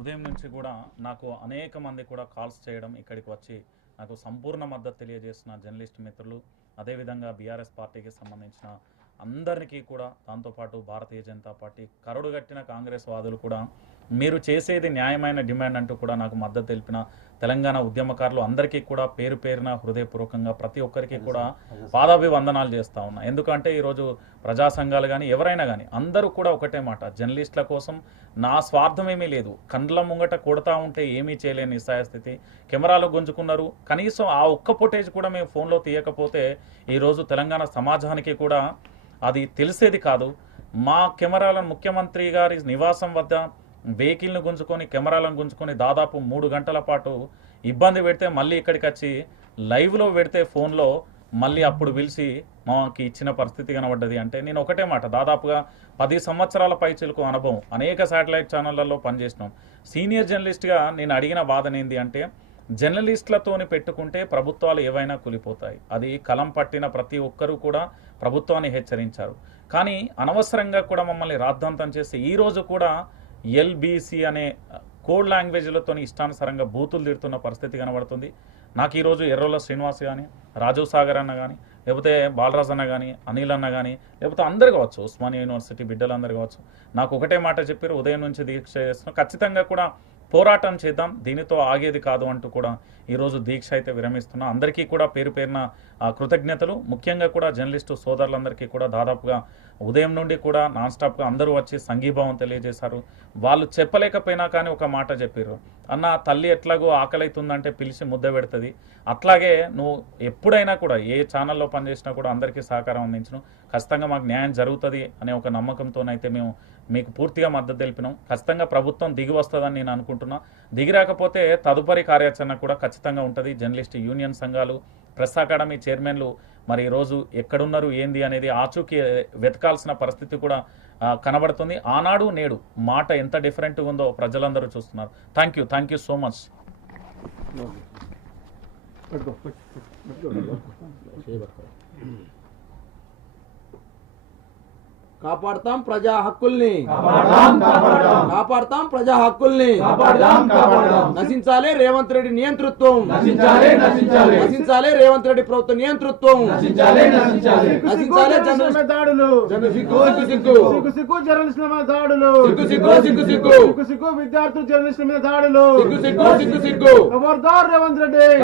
ఉదయం నుంచి కూడా నాకు అనేక మంది కూడా కాల్స్ చేయడం ఇక్కడికి వచ్చి నాకు సంపూర్ణ మద్దతు తెలియజేసిన జర్నలిస్ట్ మిత్రులు అదేవిధంగా బీఆర్ఎస్ పార్టీకి సంబంధించిన అందరికీ కూడా దాంతోపాటు భారతీయ జనతా పార్టీ కరడుగట్టిన కాంగ్రెస్ వాదులు కూడా మీరు చేసేది న్యాయమైన డిమాండ్ అంటూ కూడా నాకు మద్దతు తెలిపిన తెలంగాణ ఉద్యమకారులు అందరికీ కూడా పేరు పేరున హృదయపూర్వకంగా ప్రతి ఒక్కరికి కూడా పాదాభివందనాలు చేస్తా ఉన్నా. ఎందుకంటే ఈరోజు ప్రజా సంఘాలు కానీ ఎవరైనా కానీ అందరూ కూడా ఒకటే మాట. జర్నలిస్టుల కోసం నా స్వార్థం ఏమీ లేదు. కండ్ల ముంగట కొడతా ఉంటే ఏమీ చేయలేని స్థితి. కెమెరాలో గుంజుకున్నారు. కనీసం ఆ ఒక్క ఫుటేజ్ కూడా మేము ఫోన్లో తీయకపోతే ఈరోజు తెలంగాణ సమాజానికి కూడా అది తెలిసేది కాదు. మా కెమెరాలను ముఖ్యమంత్రి గారి నివాసం వద్ద వెహికల్ని గుంజుకొని కెమెరాలను గుంజుకొని దాదాపు మూడు గంటల పాటు ఇబ్బంది పెడితే మళ్ళీ ఇక్కడికి వచ్చి లైవ్లో పెడితే ఫోన్లో మళ్ళీ అప్పుడు పిలిచి మాకు ఇచ్చిన పరిస్థితి కనబడ్డది. అంటే నేను ఒకటే మాట దాదాపుగా పది సంవత్సరాల పైచిలకు అనుభవం. అనేక శాటిలైట్ ఛానళ్ళలో పనిచేసినాం. సీనియర్ జర్నలిస్ట్గా నేను అడిగిన వాదన ఏంది అంటే జర్నలిస్టులతోని పెట్టుకుంటే ప్రభుత్వాలు ఏవైనా కూలిపోతాయి. అది కలం పట్టిన ప్రతి ఒక్కరూ కూడా ప్రభుత్వాన్ని హెచ్చరించారు. కానీ అనవసరంగా కూడా మమ్మల్ని రాద్ధాంతం చేసి ఈరోజు కూడా ఎల్బీసీ అనే కోడ్ లాంగ్వేజ్లతో ఇష్టానుసారంగా బూతులు తిడుతున్న పరిస్థితి కనబడుతుంది. నాకు ఈరోజు ఎర్రోల శ్రీనివాస్ కానీ రాజీవ్ సాగర్ అన్న కానీ లేకపోతే బాలరాజ్ అన్న కానీ అనిల్ అన్న కానీ లేకపోతే అందరు కావచ్చు ఉస్మానియా యూనివర్సిటీ బిడ్డలందరూ కావచ్చు నాకు ఒకటే మాట చెప్పారు ఉదయం నుంచి దీక్ష చేస్తున్నాం. ఖచ్చితంగా కూడా పోరాటం చేద్దాం దీనితో ఆగేది కాదు అంటూ కూడా ఈరోజు దీక్ష అయితే విరమిస్తున్నా. అందరికీ కూడా పేరు పేరున కృతజ్ఞతలు. ముఖ్యంగా కూడా జర్నలిస్టు సోదరులందరికీ కూడా దాదాపుగా ఉదయం నుండి కూడా నాన్ స్టాప్గా అందరూ వచ్చి సంఘీభావం తెలియజేశారు. వాళ్ళు చెప్పలేకపోయినా కానీ ఒక మాట చెప్పారు అన్న తల్లి ఎట్లాగో ఆకలైతుందంటే పిలిచి ముద్ద పెడుతుంది. అట్లాగే నువ్వు ఎప్పుడైనా కూడా ఏ ఛానల్లో పనిచేసినా కూడా అందరికీ సహకారం అందించను. ఖచ్చితంగా మాకు న్యాయం జరుగుతుంది అనే ఒక నమ్మకంతోనైతే మేము మీకు పూర్తిగా మద్దతు తెలిపినాం. ఖచ్చితంగా ప్రభుత్వం దిగి వస్తుందని నేను అనుకుంటున్నా. దిగి రాకపోతే తదుపరి కార్యాచరణ కూడా ఖచ్చితంగా ఉంటుంది. జర్నలిస్ట్ యూనియన్ సంఘాలు ప్రెస్ అకాడమీ చైర్మన్లు మరి ఈరోజు ఎక్కడున్నారు ఏంది అనేది ఆచూకీ వెతకాల్సిన పరిస్థితి కూడా ఆ, కనబడుతుంది. ఆనాడు నేడు మాట ఎంత డిఫరెంట్గా ఉందో ప్రజలందరూ చూస్తున్నారు. Thank you thank you so much కాపాడతాం ప్రజా హక్కుల్ని. కాపాడతాం ప్రజా హక్కుల్ని నశించాలి రేవంత్ రెడ్డి నియంతృత్వం. నశించాలి నశించాలి. నశించాలి రేవంత్ రెడ్డి ప్రభుత్వ నియంతృత్వం. నశించాలి నశించాలి. నశించాలి జర్నలిస్టుల మీద జర్నలిస్ట్ దాడులు. జర్న- సిగ్గు సిగ్గు సిగ్గు. సిగ్గు సిగ్గు జర్నలిస్టుల మీద దాడులు. సిగ్గు సిగ్గు సిగ్గు సిగ్గు. సిగ్గు సిగ్గు విద్యార్థులు జర్నలిస్టుల మీద దాడులు. సిగ్గు సిగ్గు సిగ్గు సిగ్గు. ఖబర్దార్ రేవంత్ రెడ్డి?